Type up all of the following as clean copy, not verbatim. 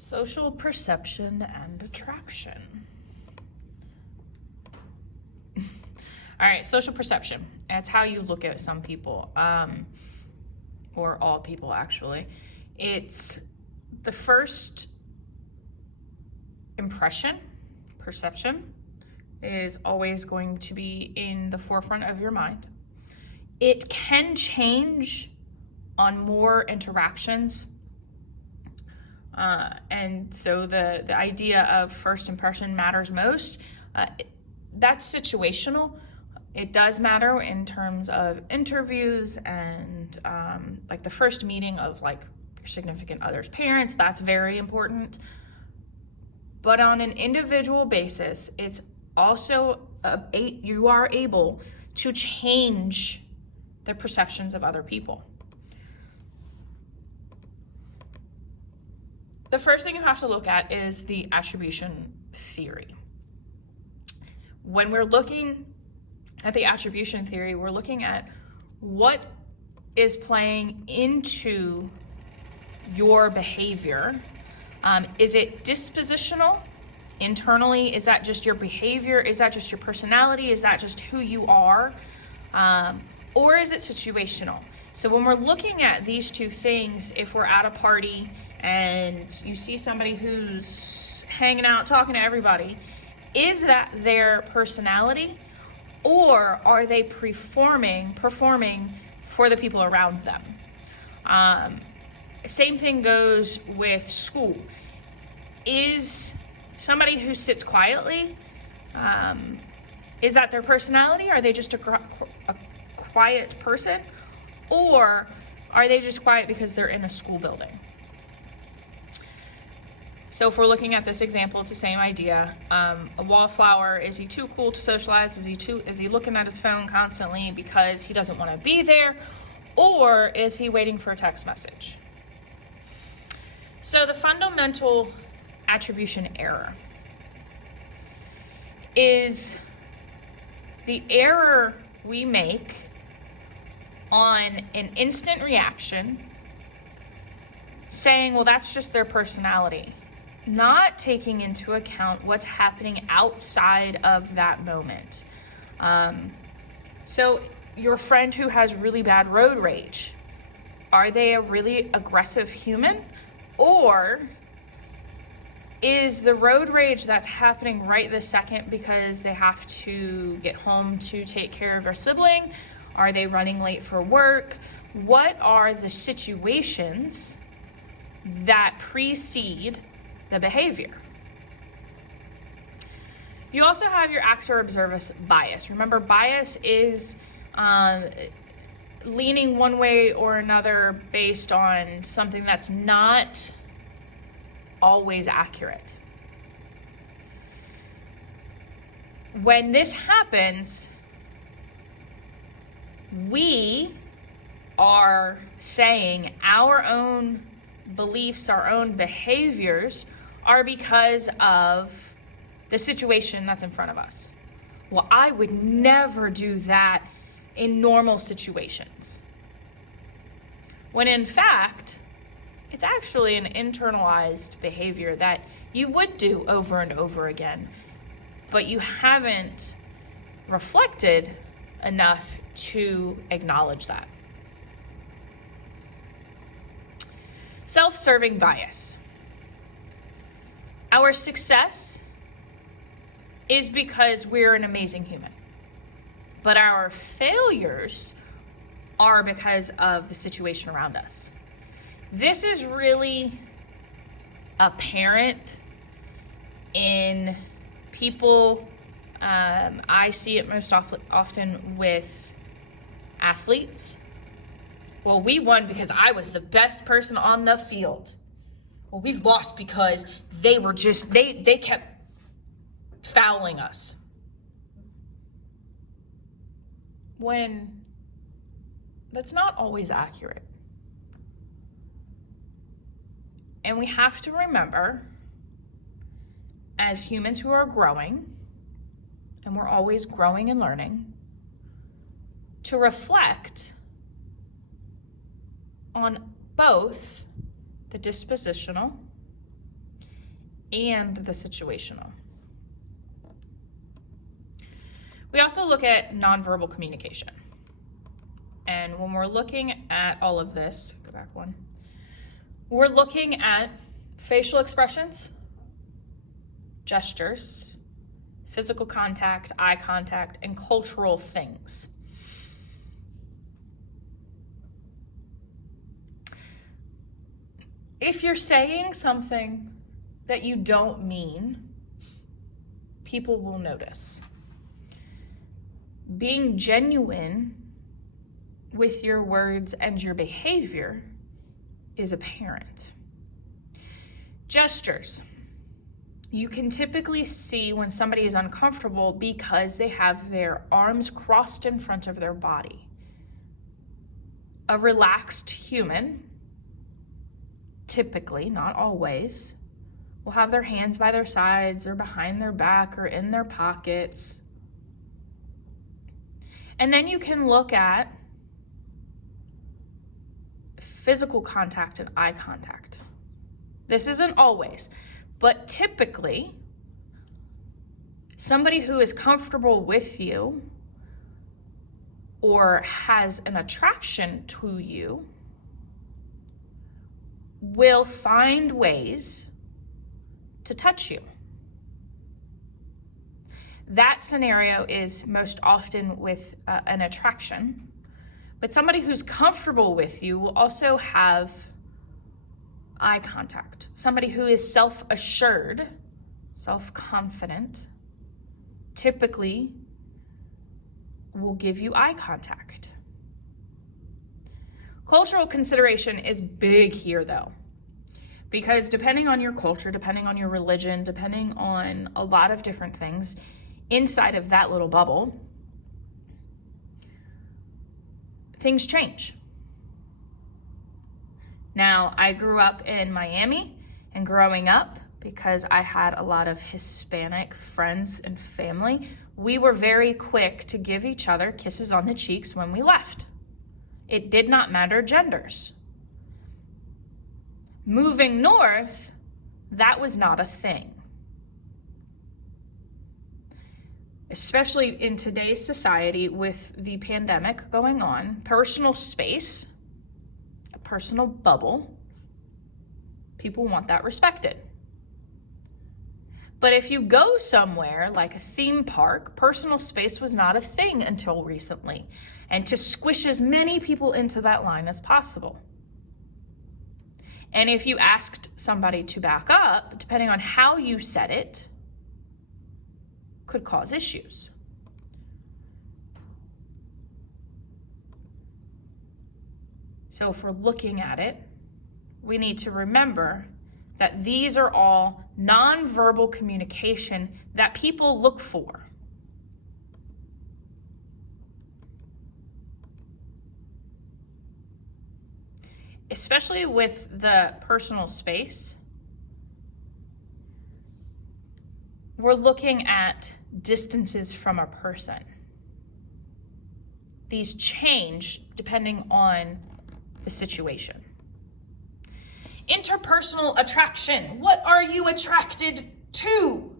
Social perception and attraction. All right, social perception. It's how you look at some people, or all people actually. It's the first impression, perception, is always going to be in the forefront of your mind. It can change on more interactions. And so the idea of first impression matters most. That's situational. It does matter in terms of interviews and like the first meeting of like your significant other's parents. That's very important. But on an individual basis, it's also you are able to change the perceptions of other people. The first thing you have to look at is the attribution theory. When we're looking at the attribution theory, we're looking at what is playing into your behavior. Is it dispositional? Internally, is that just your behavior? Is that just your personality? Is that just who you are? Or is it situational? So when we're looking at these two things, if we're at a party and you see somebody who's hanging out, talking to everybody, is that their personality, or are they performing for the people around them? Same thing goes with school. Is somebody who sits quietly, is that their personality? Are they just a quiet person? Or are they just quiet because they're in a school building? So if we're looking at this example, it's the same idea. A wallflower, is he too cool to socialize? Is he looking at his phone constantly because he doesn't want to be there? Or is he waiting for a text message? So the fundamental attribution error is the error we make on an instant reaction, saying, well, that's just their personality, not taking into account what's happening outside of that moment. So your friend who has really bad road rage, are they a really aggressive human? Or is the road rage that's happening right this second because they have to get home to take care of their sibling? Are they running late for work? What are the situations that precede the behavior? You also have your actor-observer bias. Remember, bias is leaning one way or another based on something that's not always accurate. When this happens, we are saying our own beliefs, our own behaviors are because of the situation that's in front of us. Well, I would never do that in normal situations. When in fact, it's actually an internalized behavior that you would do over and over again, but you haven't reflected enough to acknowledge that. Self-serving bias. Our success is because we're an amazing human, but our failures are because of the situation around us. This is really apparent in people. I see it most often with athletes. Well, we won because I was the best person on the field. Well, we lost because they were just, they kept fouling us. When that's not always accurate. And we have to remember, as humans who are growing, and we're always growing and learning, to reflect on both the dispositional and the situational. We also look at nonverbal communication. And when we're looking at all of this, go back one, we're looking at facial expressions, gestures, physical contact, eye contact, and cultural things. If you're saying something that you don't mean, people will notice. Being genuine with your words and your behavior is apparent. Gestures. You can typically see when somebody is uncomfortable because they have their arms crossed in front of their body. A relaxed human, typically, not always, will have their hands by their sides or behind their back or in their pockets. And then you can look at physical contact and eye contact. This isn't always, but typically, somebody who is comfortable with you or has an attraction to you will find ways to touch you. That scenario is most often with an attraction, but somebody who's comfortable with you will also have eye contact. Somebody who is self-assured, self-confident, typically will give you eye contact. Cultural consideration is big here though, because depending on your culture, depending on your religion, depending on a lot of different things inside of that little bubble, things change. Now, I grew up in Miami, and growing up, because I had a lot of Hispanic friends and family, we were very quick to give each other kisses on the cheeks when we left. It did not matter genders. Moving north, that was not a thing. Especially in today's society with the pandemic going on, personal space, a personal bubble, people want that respected. But if you go somewhere like a theme park, personal space was not a thing until recently, and to squish as many people into that line as possible. And if you asked somebody to back up, depending on how you said it, could cause issues. So if we're looking at it, we need to remember that these are all nonverbal communication that people look for. Especially with the personal space, we're looking at distances from a person. These change depending on the situation. Interpersonal attraction. What are you attracted to?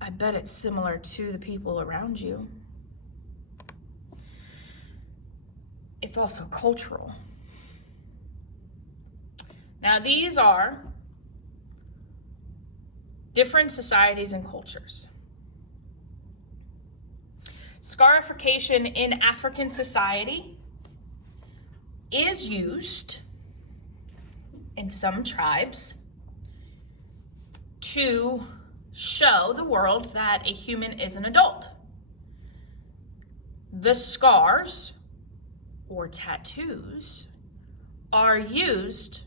I bet it's similar to the people around you. It's also cultural. Now, these are different societies and cultures. Scarification in African society is used in some tribes to show the world that a human is an adult. The scars or tattoos are used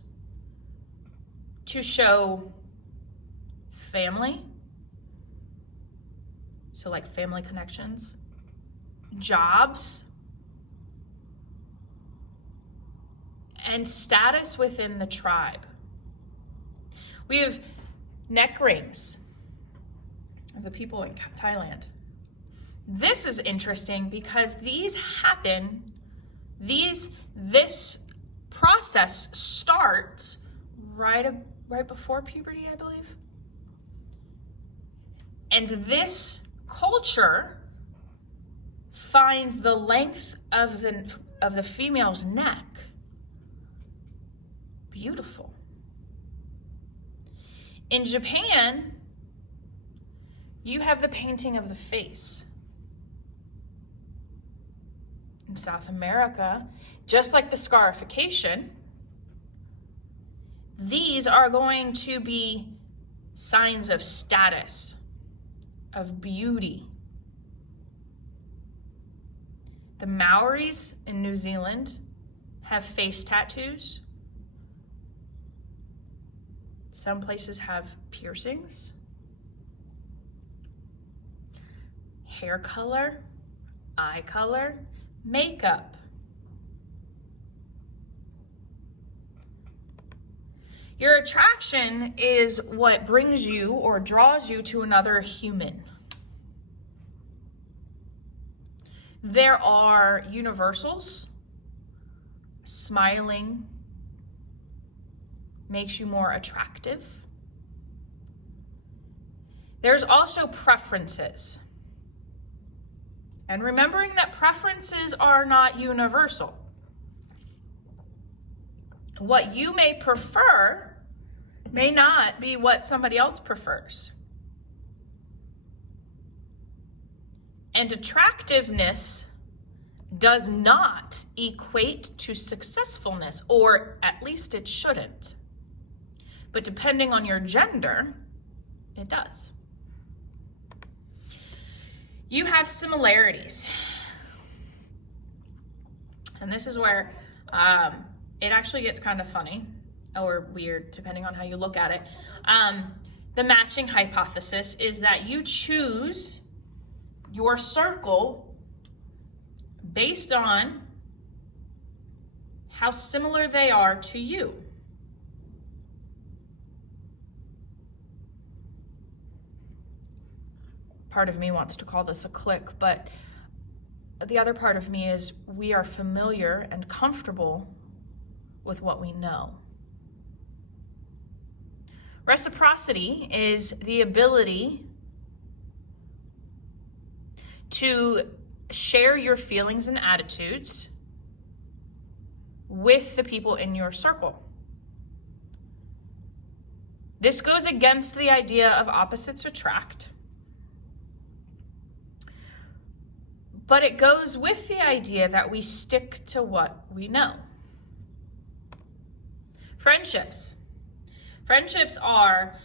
to show family, so like family connections, jobs, and status within the tribe. We have neck rings of the people in Thailand. This is interesting because these happen, this process starts right before puberty, I believe. And this culture finds the length of the female's neck beautiful. In Japan, you have the painting of the face. In South America, just like the scarification, these are going to be signs of status, of beauty. The Maoris in New Zealand have face tattoos. Some places have piercings. Hair color, eye color, makeup. Your attraction is what brings you or draws you to another human. There are universals. Smiling makes you more attractive. There's also preferences. And remembering that preferences are not universal. What you may prefer may not be what somebody else prefers. And attractiveness does not equate to successfulness, or at least it shouldn't. But depending on your gender, it does. You have similarities. And this is where it actually gets kind of funny or weird, depending on how you look at it. The matching hypothesis is that you choose your circle based on how similar they are to you. Part of me wants to call this a clique, but the other part of me is we are familiar and comfortable with what we know. Reciprocity is the ability to share your feelings and attitudes with the people in your circle. This goes against the idea of opposites attract, but it goes with the idea that we stick to what we know. Friendships. Friendships are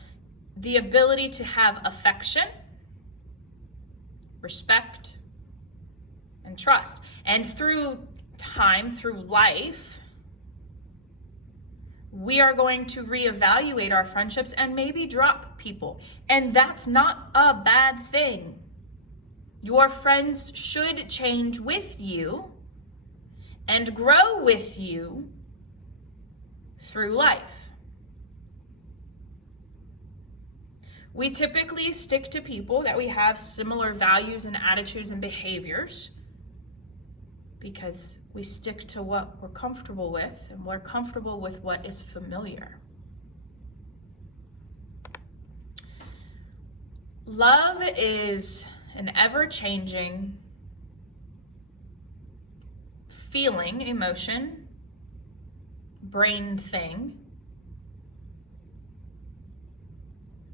the ability to have affection, respect, and trust. And through time, through life, we are going to reevaluate our friendships and maybe drop people. And that's not a bad thing. Your friends should change with you and grow with you through life. We typically stick to people that we have similar values and attitudes and behaviors because we stick to what we're comfortable with, and we're comfortable with what is familiar. Love is an ever-changing feeling, emotion, brain thing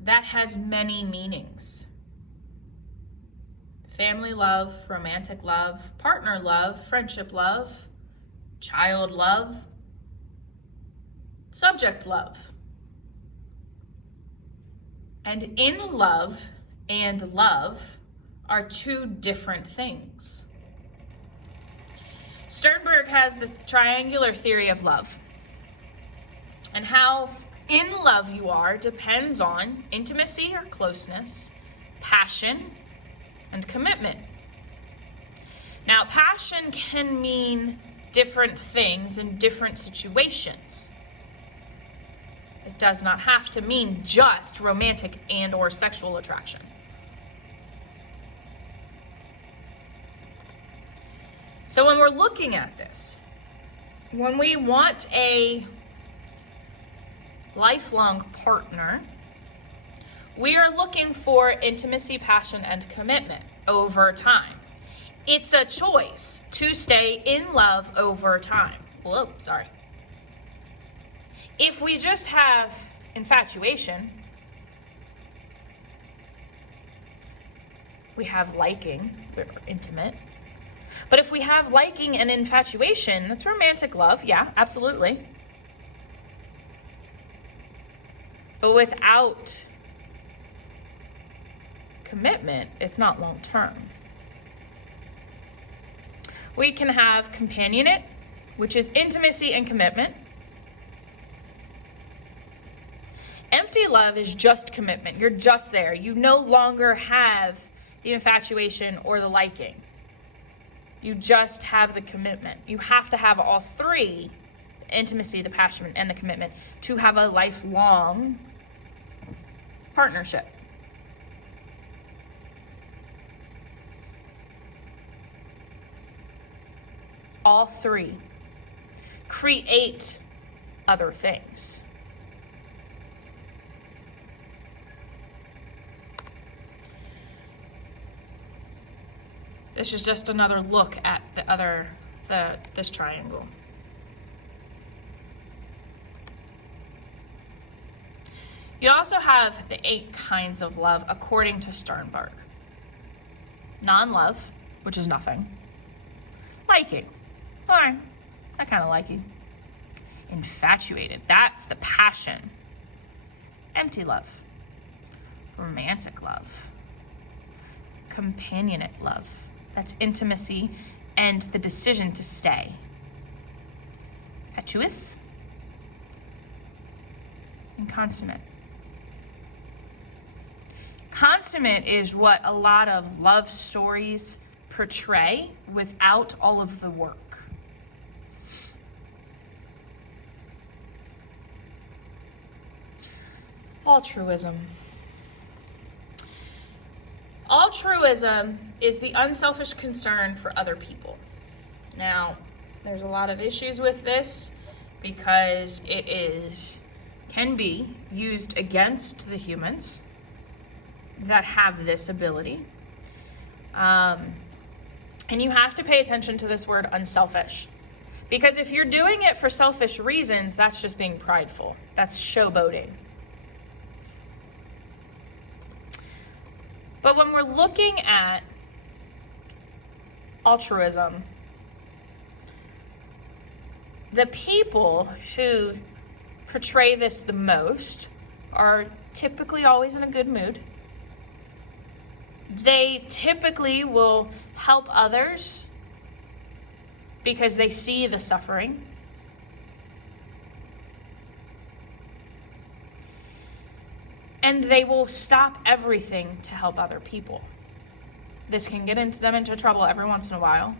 that has many meanings. Family love, romantic love, partner love, friendship love, child love, subject love. And in love and love are two different things. Sternberg has the triangular theory of love. And how in love you are depends on intimacy or closeness, passion, and commitment. Now, passion can mean different things in different situations. It does not have to mean just romantic and or sexual attraction. So when we're looking at this, when we want a lifelong partner, we are looking for intimacy, passion, and commitment over time. It's a choice to stay in love over time. Whoa, sorry. If we just have infatuation, we have liking, we're intimate. But if we have liking and infatuation, that's romantic love, yeah, absolutely. But without commitment, it's not long term. We can have companionate, which is intimacy and commitment. Empty love is just commitment. You're just there. You no longer have the infatuation or the liking. You just have the commitment. You have to have all three, the intimacy, the passion, and the commitment, to have a lifelong partnership. All three create other things. This is just another look at this triangle. You also have the 8 kinds of love according to Sternberg. Non-love, which is nothing. Liking. All right, I kind of like you. Infatuated, that's the passion. Empty love. Romantic love. Companionate love. That's intimacy and the decision to stay. Fatuous and consummate. Consummate is what a lot of love stories portray without all of the work. Altruism. Altruism is the unselfish concern for other people. Now, there's a lot of issues with this because it can be used against the humans that have this ability. And you have to pay attention to this word unselfish. Because if you're doing it for selfish reasons, that's just being prideful. That's showboating. But when we're looking at altruism, the people who portray this the most are typically always in a good mood. They typically will help others because they see the suffering. And they will stop everything to help other people. This can get them into trouble every once in a while.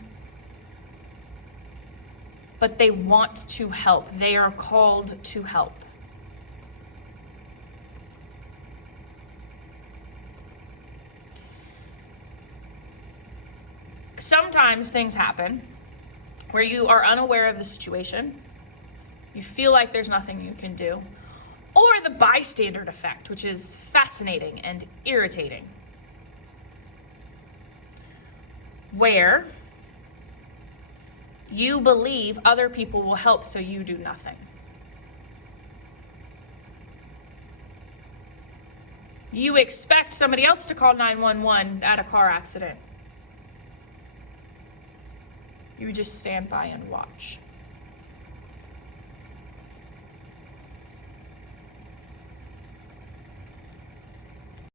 But they want to help. They are called to help. Sometimes things happen where you are unaware of the situation. You feel like there's nothing you can do. Or the bystander effect, which is fascinating and irritating. Where you believe other people will help, so you do nothing. You expect somebody else to call 911 at a car accident. You just stand by and watch.